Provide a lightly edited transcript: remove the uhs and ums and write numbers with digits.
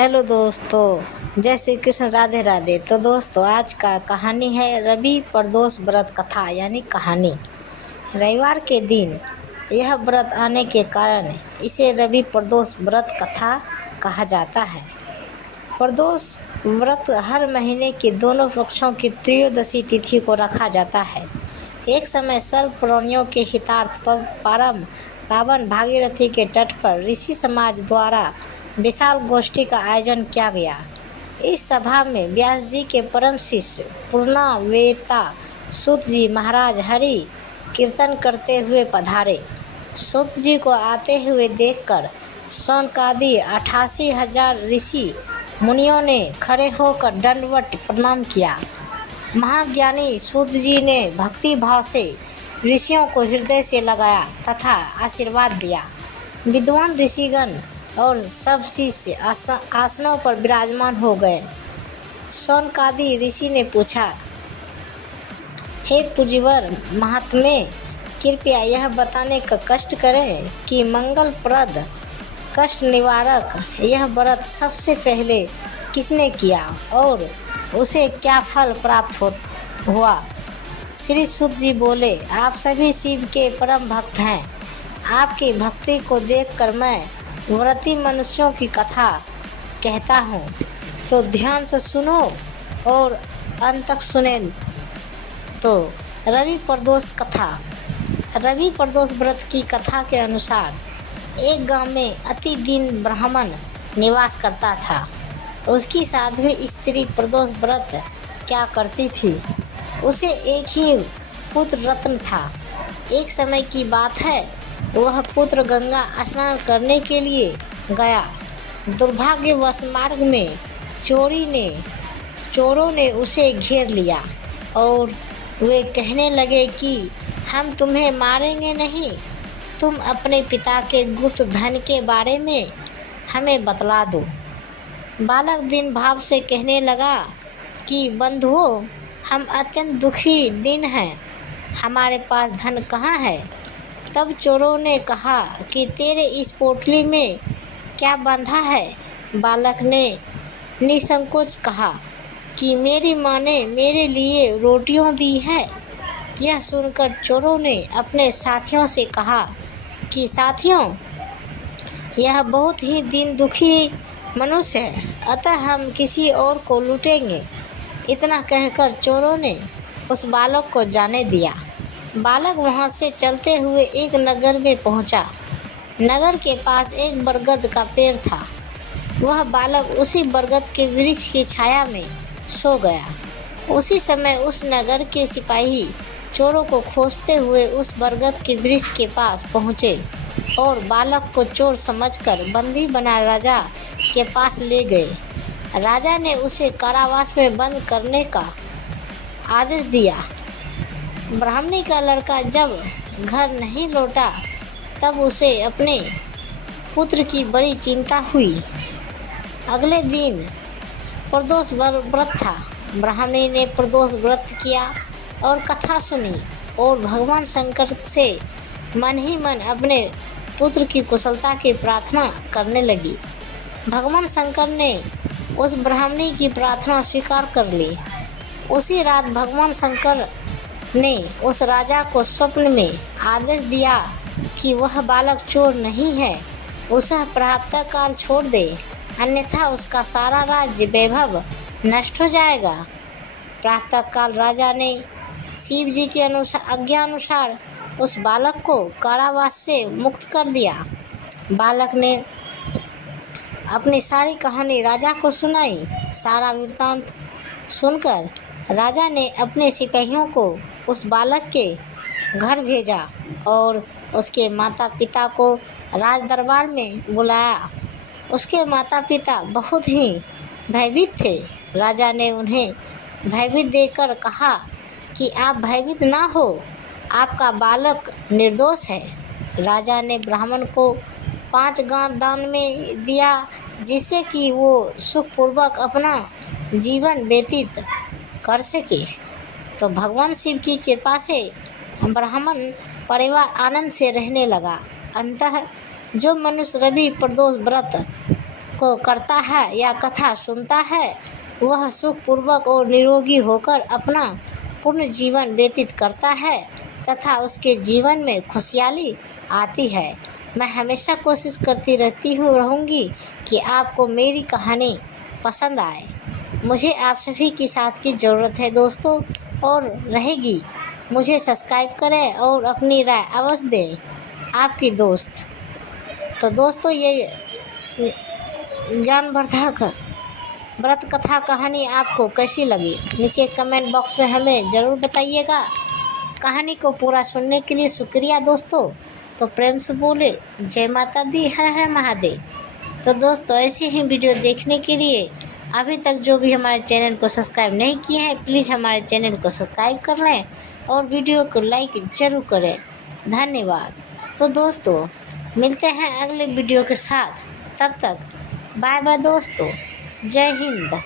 Hello दोस्तों, जय श्री कृष्ण, राधे राधे। तो दोस्तों, आज का कहानी है रवि प्रदोष व्रत कथा यानी कहानी। रविवार के दिन यह व्रत आने के कारण इसे रवि प्रदोष व्रत कथा कहा जाता है। प्रदोष व्रत हर महीने के दोनों पक्षों की त्रयोदशी तिथि को रखा जाता है। एक समय सर्व प्राणियों के हितार्थ परम पावन भागीरथी के तट पर ऋषि समाज द्वारा विशाल गोष्ठी का आयोजन किया गया। इस सभा में व्यास जी के परम शिष्य पूर्णवेता सूत जी महाराज हरि कीर्तन करते हुए पधारे। सूत जी को आते हुए देखकर शौनकादि 88,000 ऋषि मुनियों ने खड़े होकर दंडवत प्रणाम किया। महाज्ञानी सूत जी ने भक्ति भाव से ऋषियों को हृदय से लगाया तथा आशीर्वाद दिया। विद्वान ऋषिगण और सब शिष्य आसनों पर विराजमान हो गए। शौनकादि ऋषि ने पूछा, हे पूज्यवर महात्मे, कृपया यह बताने का कष्ट करें कि मंगलप्रद कष्ट निवारक यह व्रत सबसे पहले किसने किया और उसे क्या फल प्राप्त हुआ। श्री सूत जी बोले, आप सभी शिव के परम भक्त हैं। आपकी भक्ति को देखकर मैं व्रती मनुष्यों की कथा कहता हूँ, तो ध्यान से सुनो और अंत तक सुने। तो रवि प्रदोष कथा। रवि प्रदोष व्रत की कथा के अनुसार एक गांव में अति दीन ब्राह्मण निवास करता था। उसकी साध्वी स्त्री प्रदोष व्रत क्या करती थी। उसे एक ही पुत्र रत्न था। एक समय की बात है, वह पुत्र गंगा स्नान करने के लिए गया। दुर्भाग्यवश मार्ग में चोरों ने उसे घेर लिया और वे कहने लगे कि हम तुम्हें मारेंगे नहीं, तुम अपने पिता के गुप्त धन के बारे में हमें बतला दो। बालक दीन भाव से कहने लगा कि बंधुओं, हम अत्यंत दुखी दिन हैं, हमारे पास धन कहाँ है। तब चोरों ने कहा कि तेरे इस पोटली में क्या बंधा है। बालक ने निसंकोच कहा कि मेरी माँ ने मेरे लिए रोटियां दी है। यह सुनकर चोरों ने अपने साथियों से कहा कि साथियों, यह बहुत ही दीन दुखी मनुष्य है, अतः हम किसी और को लूटेंगे। इतना कहकर चोरों ने उस बालक को जाने दिया। बालक वहाँ से चलते हुए एक नगर में पहुँचा। नगर के पास एक बरगद का पेड़ था। वह बालक उसी बरगद के वृक्ष की छाया में सो गया। उसी समय उस नगर के सिपाही चोरों को खोजते हुए उस बरगद के वृक्ष के पास पहुँचे और बालक को चोर समझकर बंदी बना राजा के पास ले गए। राजा ने उसे कारावास में बंद करने का आदेश दिया। ब्राह्मणी का लड़का जब घर नहीं लौटा तब उसे अपने पुत्र की बड़ी चिंता हुई। अगले दिन प्रदोष व्रत था। ब्राह्मणी ने प्रदोष व्रत किया और कथा सुनी और भगवान शंकर से मन ही मन अपने पुत्र की कुशलता की प्रार्थना करने लगी। भगवान शंकर ने उस ब्राह्मणी की प्रार्थना स्वीकार कर ली। उसी रात भगवान शंकर ने उस राजा को स्वप्न में आदेश दिया कि वह बालक चोर नहीं है, उसे प्रातःकाल छोड़ दे, अन्यथा उसका सारा राज्य वैभव नष्ट हो जाएगा। प्रातःकाल राजा ने शिव जी के आज्ञा अनुसार उस बालक को कारावास से मुक्त कर दिया। बालक ने अपनी सारी कहानी राजा को सुनाई। सारा वृत्तांत सुनकर राजा ने अपने सिपाहियों को उस बालक के घर भेजा और उसके माता पिता को राज दरबार में बुलाया। उसके माता पिता बहुत ही भयभीत थे। राजा ने उन्हें भयभीत देकर कहा कि आप भयभीत ना हो, आपका बालक निर्दोष है। राजा ने ब्राह्मण को 5 गांव दान में दिया, जिससे कि वो सुखपूर्वक अपना जीवन व्यतीत कर सके। तो भगवान शिव की कृपा से ब्राह्मण परिवार आनंद से रहने लगा। अंततः जो मनुष्य रवि प्रदोष व्रत को करता है या कथा सुनता है वह सुखपूर्वक और निरोगी होकर अपना पूर्ण जीवन व्यतीत करता है तथा उसके जीवन में खुशहाली आती है। मैं हमेशा कोशिश करती रहूँगी कि आपको मेरी कहानी पसंद आए। मुझे आप सभी की साथ की ज़रूरत है दोस्तों और रहेगी। मुझे सब्सक्राइब करें और अपनी राय अवश्य दें। आपकी दोस्त। तो दोस्तों ये ज्ञानवर्धक व्रत कथा कहानी आपको कैसी लगी नीचे कमेंट बॉक्स में हमें ज़रूर बताइएगा। कहानी को पूरा सुनने के लिए शुक्रिया दोस्तों। तो प्रेम से बोले जय माता दी, हर हर महादेव। तो दोस्तों ऐसे ही वीडियो देखने के लिए अभी तक जो भी हमारे चैनल को सब्सक्राइब नहीं किए हैं प्लीज़ हमारे चैनल को सब्सक्राइब कर लें और वीडियो को लाइक ज़रूर करें। धन्यवाद। तो दोस्तों मिलते हैं अगले वीडियो के साथ। तब तक बाय बाय दोस्तों। जय हिंद।